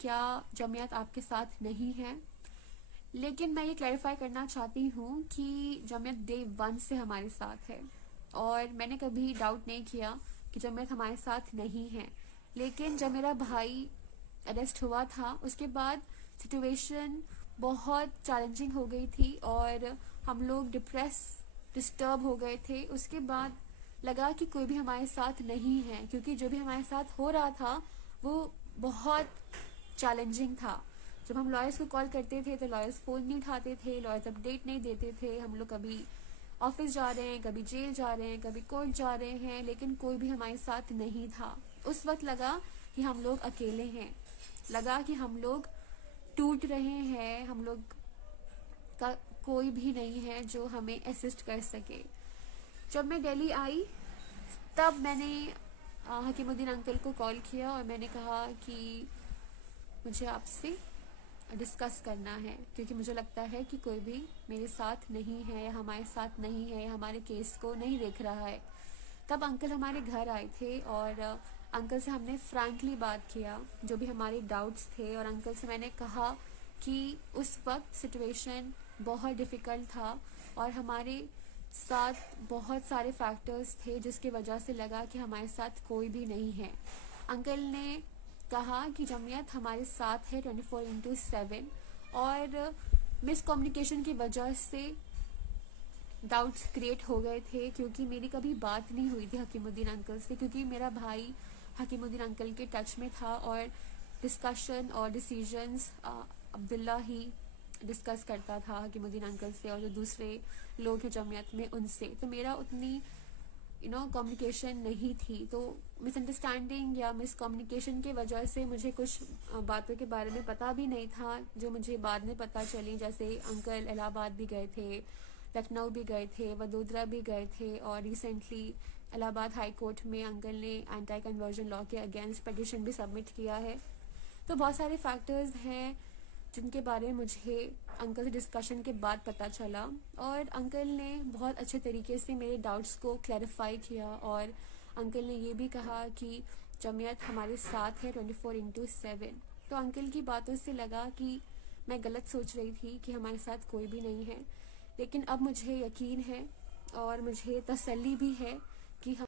क्या जमीयत आपके साथ नहीं है। लेकिन मैं ये क्लैरिफाई करना चाहती हूँ कि जमीयत डे 1 से हमारे साथ है और मैंने कभी डाउट नहीं किया कि जमीयत हमारे साथ नहीं है। लेकिन जब मेरा भाई अरेस्ट हुआ था उसके बाद सिचुएशन बहुत चैलेंजिंग हो गई थी और हम लोग डिस्टर्ब हो गए थे। उसके बाद लगा कि कोई भी हमारे साथ नहीं है, क्योंकि जो भी हमारे साथ हो रहा था वो बहुत चैलेंजिंग था। जब हम लॉयर्स को कॉल करते थे तो लॉयर्स फ़ोन नहीं उठाते थे, लॉयर्स अपडेट नहीं देते थे। हम लोग कभी ऑफिस जा रहे हैं, कभी जेल जा रहे हैं, कभी कोर्ट जा रहे हैं, लेकिन कोई भी हमारे साथ नहीं था। उस वक्त लगा कि हम लोग अकेले हैं, लगा कि हम लोग टूट रहे हैं, हम लोग का कोई भी नहीं है जो हमें असिस्ट कर सके। जब मैं दिल्ली आई तब मैंने हकीमुद्दीन अंकल को कॉल किया और मैंने कहा कि मुझे आपसे डिस्कस करना है, क्योंकि मुझे लगता है कि कोई भी मेरे साथ नहीं है या हमारे साथ नहीं है या हमारे केस को नहीं देख रहा है। तब अंकल हमारे घर आए थे और अंकल से हमने फ्रैंकली बात किया जो भी हमारे डाउट्स थे, और अंकल से मैंने कहा कि उस वक्त सिचुएशन बहुत डिफ़िकल्ट था और हमारे साथ बहुत सारे फैक्टर्स थे जिसकी वजह से लगा कि हमारे साथ कोई भी नहीं है। अंकल ने कहा कि जमीयत हमारे साथ है 24/7 और मिसकम्युनिकेशन की वजह से डाउट्स क्रिएट हो गए थे, क्योंकि मेरी कभी बात नहीं हुई थी हकीमुद्दीन अंकल से, क्योंकि मेरा भाई हकीमुद्दीन अंकल के टच में था और डिस्कशन और डिसीजंस अब्दुल्ला ही डिस्कस करता था हकीमुद्दीन अंकल से और जो दूसरे लोग हैं जमीयत में उनसे। तो मेरा उतनी कम्युनिकेशन नहीं थी, तो मिसअंडरस्टैंडिंग या मिसकम्युनिकेशन की वजह से मुझे कुछ बातों के बारे में पता भी नहीं था जो मुझे बाद में पता चली। जैसे अंकल इलाहाबाद भी गए थे, लखनऊ भी गए थे, वडोदरा भी गए थे और रिसेंटली इलाहाबाद हाई कोर्ट में अंकल ने एंटी कन्वर्जन लॉ के अगेंस्ट पिटिशन भी सबमिट किया है। तो बहुत सारे फैक्टर्स हैं जिनके बारे में मुझे अंकल से डिस्कशन के बाद पता चला और अंकल ने बहुत अच्छे तरीके से मेरे डाउट्स को क्लैरिफाई किया और अंकल ने ये भी कहा कि जमीयत हमारे साथ है 24/7। तो अंकल की बातों से लगा कि मैं गलत सोच रही थी कि हमारे साथ कोई भी नहीं है, लेकिन अब मुझे यकीन है और मुझे तसल्ली भी है कि हम